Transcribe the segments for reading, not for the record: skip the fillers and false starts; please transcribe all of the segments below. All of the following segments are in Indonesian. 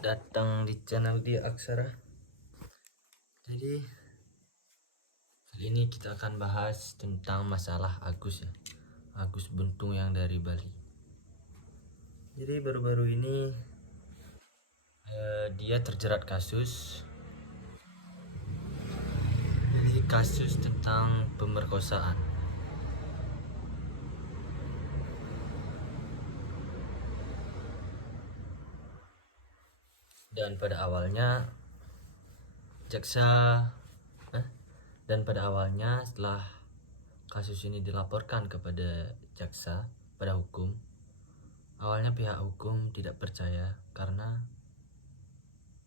datang di channel Dia Aksara. Jadi kali ini kita akan bahas tentang masalah Agus ya, Agus Buntung yang dari Bali. Jadi baru-baru ini dia terjerat kasus, jadi kasus tentang pemerkosaan. Dan pada awalnya setelah kasus ini dilaporkan kepada jaksa pada hukum, awalnya pihak hukum tidak percaya karena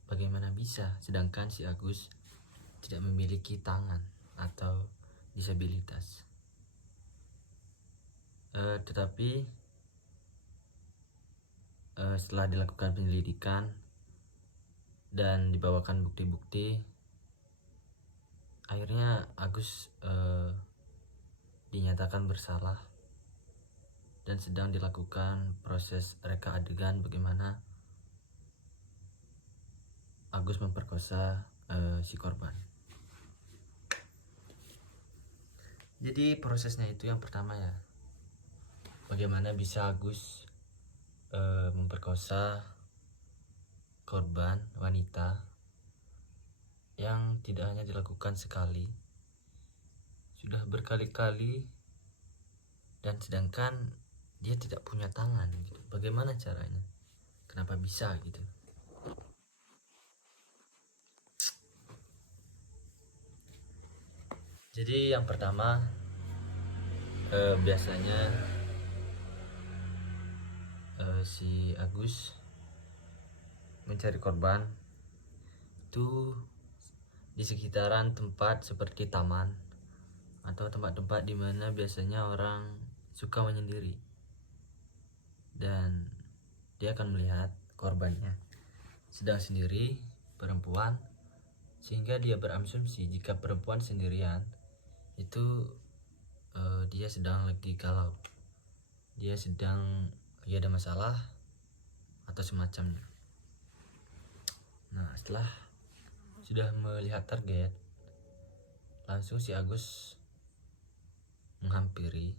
bagaimana bisa sedangkan si Agus tidak memiliki tangan atau disabilitas. Tetapi setelah dilakukan penyelidikan dan dibawakan bukti-bukti, akhirnya Agus dinyatakan bersalah dan sedang dilakukan proses reka adegan bagaimana Agus memperkosa si korban. Jadi prosesnya itu yang pertama ya, bagaimana bisa Agus memperkosa korban wanita yang tidak hanya dilakukan sekali, sudah berkali-kali, dan sedangkan dia tidak punya tangan gitu. Bagaimana caranya? Kenapa bisa gitu? Jadi yang pertama, biasanya si Agus mencari korban itu di sekitaran tempat seperti taman atau tempat-tempat di mana biasanya orang suka menyendiri, dan dia akan melihat korbannya sedang sendiri, perempuan, sehingga dia berasumsi jika perempuan sendirian itu dia sedang lagi galau, dia sedang lagi ada masalah atau semacamnya. Nah, setelah sudah melihat target, langsung si Agus menghampiri,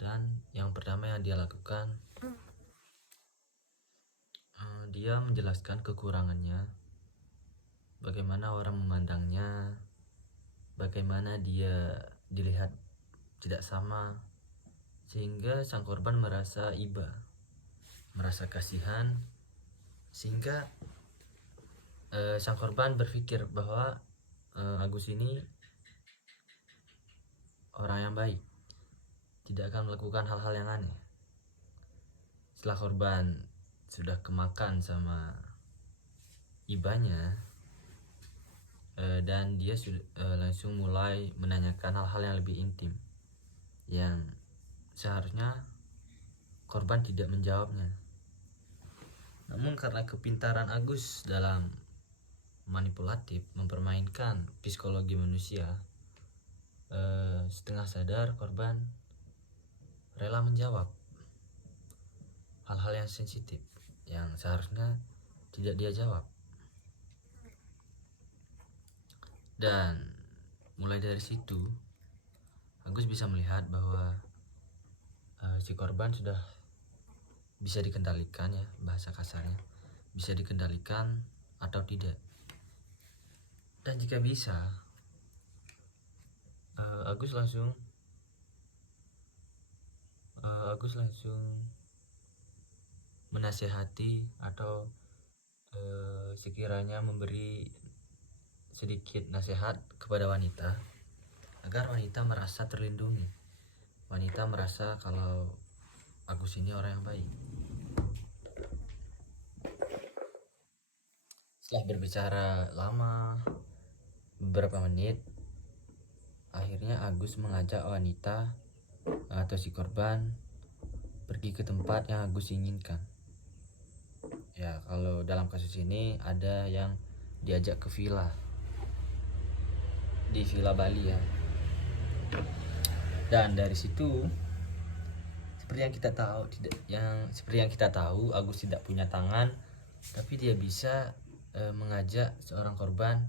dan yang pertama yang dia lakukan, dia menjelaskan kekurangannya, bagaimana orang memandangnya, bagaimana dia dilihat tidak sama, sehingga sang korban merasa iba, merasa kasihan, sehingga sang korban berpikir bahwa Agus ini orang yang baik, tidak akan melakukan hal-hal yang aneh. Setelah korban sudah kemakan sama ibanya, dan dia langsung mulai menanyakan hal-hal yang lebih intim yang seharusnya korban tidak menjawabnya. Namun karena kepintaran Agus dalam manipulatif mempermainkan psikologi manusia, setengah sadar korban rela menjawab hal-hal yang sensitif yang seharusnya tidak dia jawab. Dan mulai dari situ Agus bisa melihat bahwa si korban sudah bisa dikendalikan ya, bahasa kasarnya bisa dikendalikan atau tidak. Dan jika bisa, Agus langsung menasihati atau sekiranya memberi sedikit nasihat kepada wanita agar wanita merasa terlindungi, wanita merasa kalau Agus ini orang yang baik. Setelah berbicara lama, beberapa menit, akhirnya Agus mengajak wanita atau si korban pergi ke tempat yang Agus inginkan. Ya, kalau dalam kasus ini ada yang diajak ke villa, di Villa Bali ya. Dan dari situ, seperti yang kita tahu, Agus tidak punya tangan tapi dia bisa mengajak seorang korban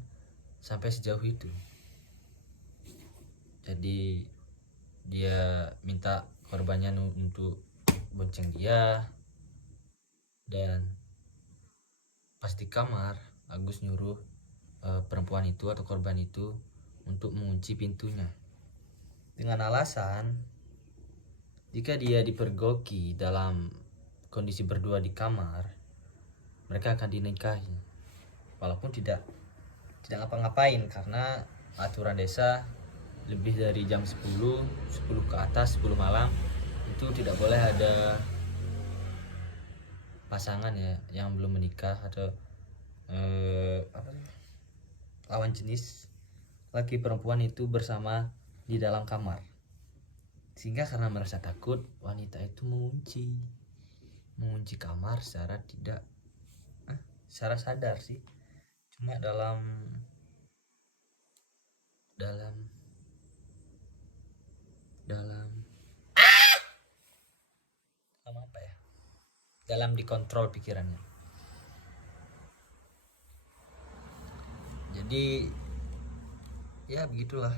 sampai sejauh itu. Jadi dia minta korbannya untuk bonceng dia, dan pas di kamar Agus nyuruh perempuan itu atau korban itu untuk mengunci pintunya dengan alasan jika dia dipergoki dalam kondisi berdua di kamar, mereka akan dinikahi walaupun tidak ngapa-ngapain, karena aturan desa lebih dari jam 10 ke atas, 10 malam itu tidak boleh ada pasangan ya yang belum menikah atau lawan jenis laki perempuan itu bersama di dalam kamar. Sehingga karena merasa takut, wanita itu mengunci kamar secara sadar sih, cuma dalam apa ya, dalam dikontrol pikirannya. Jadi ya begitulah,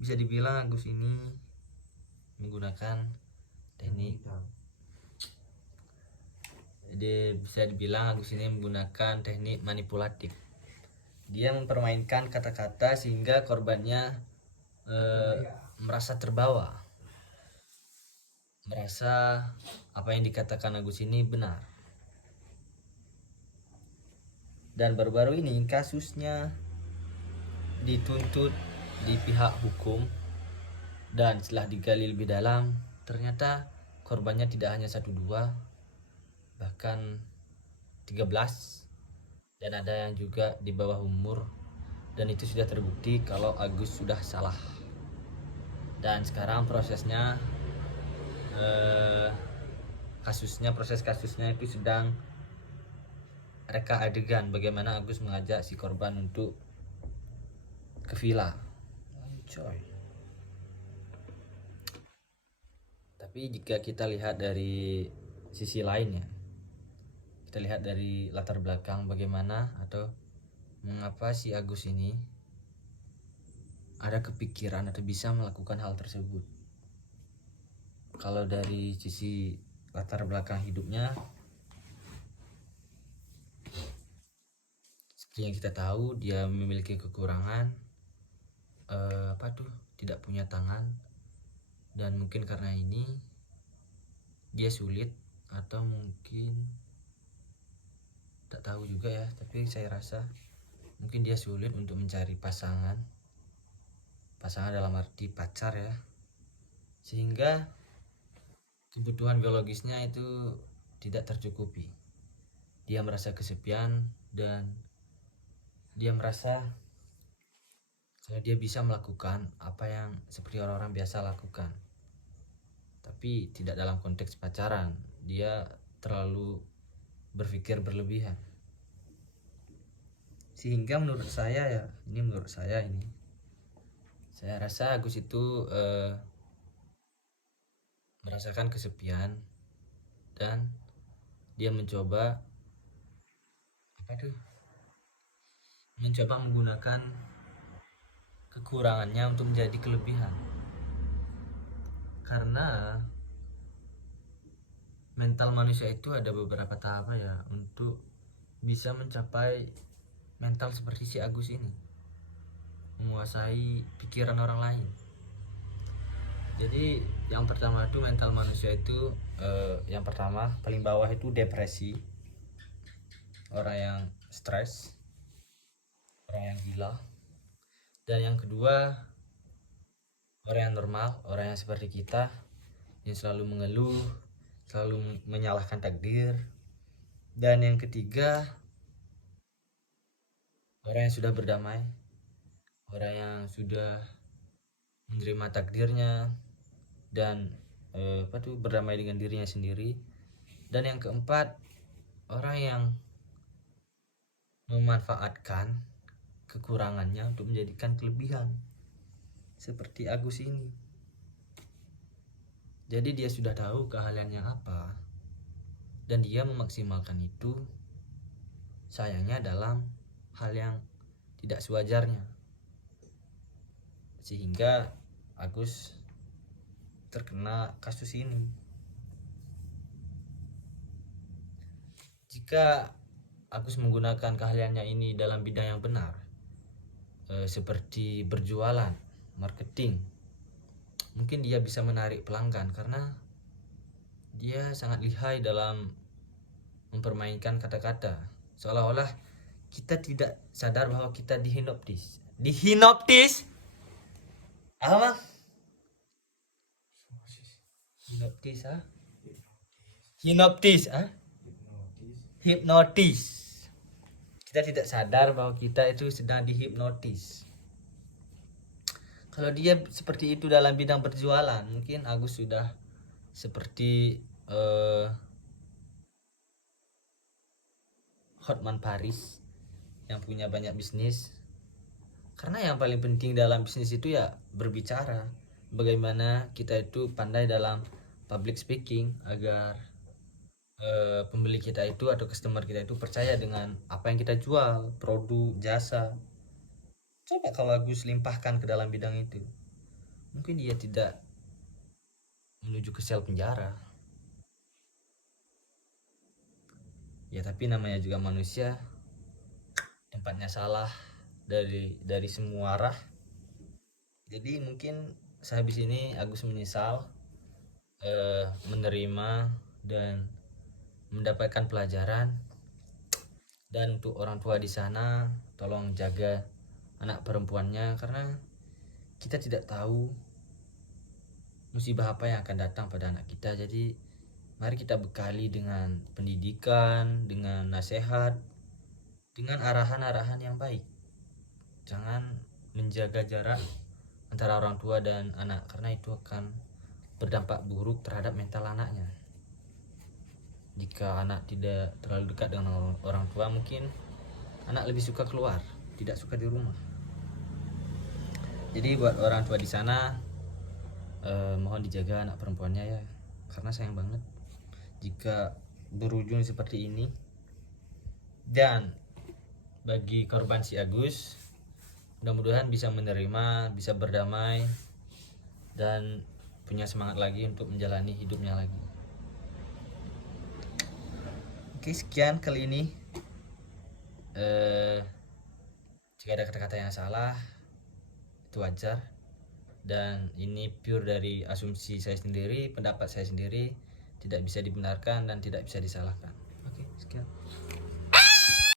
bisa dibilang Agus ini menggunakan teknik manipulatif. Dia mempermainkan kata-kata sehingga korbannya merasa terbawa, merasa apa yang dikatakan Agus ini benar. Dan baru-baru ini kasusnya dituntut di pihak hukum, dan setelah digali lebih dalam ternyata korbannya tidak hanya 1-2, bahkan 13, dan ada yang juga di bawah umur, dan itu sudah terbukti kalau Agus sudah salah. Dan sekarang prosesnya proses kasusnya itu sedang reka adegan bagaimana Agus mengajak si korban untuk ke villa. Tapi jika kita lihat dari sisi lainnya, kita lihat dari latar belakang bagaimana atau mengapa si Agus ini ada kepikiran atau bisa melakukan hal tersebut. Kalau dari sisi latar belakang hidupnya, seperti yang kita tahu, dia memiliki kekurangan tidak punya tangan, dan mungkin karena ini dia sulit, atau mungkin tak tahu juga ya, tapi saya rasa mungkin dia sulit untuk mencari pasangan dalam arti pacar ya, sehingga kebutuhan biologisnya itu tidak tercukupi. Dia merasa kesepian, dan dia merasa kalau dia bisa melakukan apa yang seperti orang-orang biasa lakukan, tapi tidak dalam konteks pacaran. Dia terlalu berpikir berlebihan, sehingga menurut saya saya rasa Agus itu merasakan kesepian, dan dia mencoba menggunakan kekurangannya untuk menjadi kelebihan. Karena mental manusia itu ada beberapa tahap ya untuk bisa mencapai mental seperti si Agus ini, menguasai pikiran orang lain. Jadi yang pertama itu mental manusia itu yang pertama paling bawah itu depresi, orang yang stres, orang yang gila. Dan yang kedua orang yang normal, orang yang seperti kita, yang selalu mengeluh, selalu menyalahkan takdir. Dan yang ketiga orang yang sudah berdamai, orang yang sudah menerima takdirnya dan berdamai dengan dirinya sendiri. Dan yang keempat orang yang memanfaatkan kekurangannya untuk menjadikan kelebihan, seperti Agus ini. Jadi dia sudah tahu keahliannya apa, dan dia memaksimalkan itu sayangnya dalam hal yang tidak sewajarnya, sehingga Agus terkena kasus ini. Jika Agus menggunakan keahliannya ini dalam bidang yang benar, seperti berjualan, marketing, mungkin dia bisa menarik pelanggan karena dia sangat lihai dalam mempermainkan kata-kata, seolah-olah kita tidak sadar bahwa kita dihinoptis. Apa? Hinoptis, ah? Hinoptis, ah? Hipnotis. Kita tidak sadar bahwa kita itu sedang dihipnotis. Kalau dia seperti itu dalam bidang berjualan, mungkin Agus sudah seperti Hotman Paris yang punya banyak bisnis. Karena yang paling penting dalam bisnis itu ya berbicara, bagaimana kita itu pandai dalam public speaking agar pembeli kita itu atau customer kita itu percaya dengan apa yang kita jual, produk, jasa. Coba kalau Agus limpahkan ke dalam bidang itu, mungkin dia tidak menuju ke sel penjara. Ya tapi namanya juga manusia, tempatnya salah dari semua arah. Jadi mungkin sehabis ini Agus menyesal menerima dan mendapatkan pelajaran. Dan untuk orang tua di sana, tolong jaga anak perempuannya karena kita tidak tahu musibah apa yang akan datang pada anak kita. Jadi mari kita bekali dengan pendidikan, dengan nasihat, dengan arahan-arahan yang baik. Jangan menjaga jarak antara orang tua dan anak karena itu akan berdampak buruk terhadap mental anaknya. Jika anak tidak terlalu dekat dengan orang tua, mungkin anak lebih suka keluar, tidak suka di rumah. Jadi buat orang tua di sana, mohon dijaga anak perempuannya ya, karena sayang banget jika berujung seperti ini. Dan bagi korban si Agus, mudah-mudahan bisa menerima, bisa berdamai, dan punya semangat lagi untuk menjalani hidupnya lagi. Oke, sekian kali ini. Jika ada kata-kata yang salah, itu wajar. Dan ini pure dari asumsi saya sendiri, pendapat saya sendiri, tidak bisa dibenarkan dan tidak bisa disalahkan. Oke, sekian.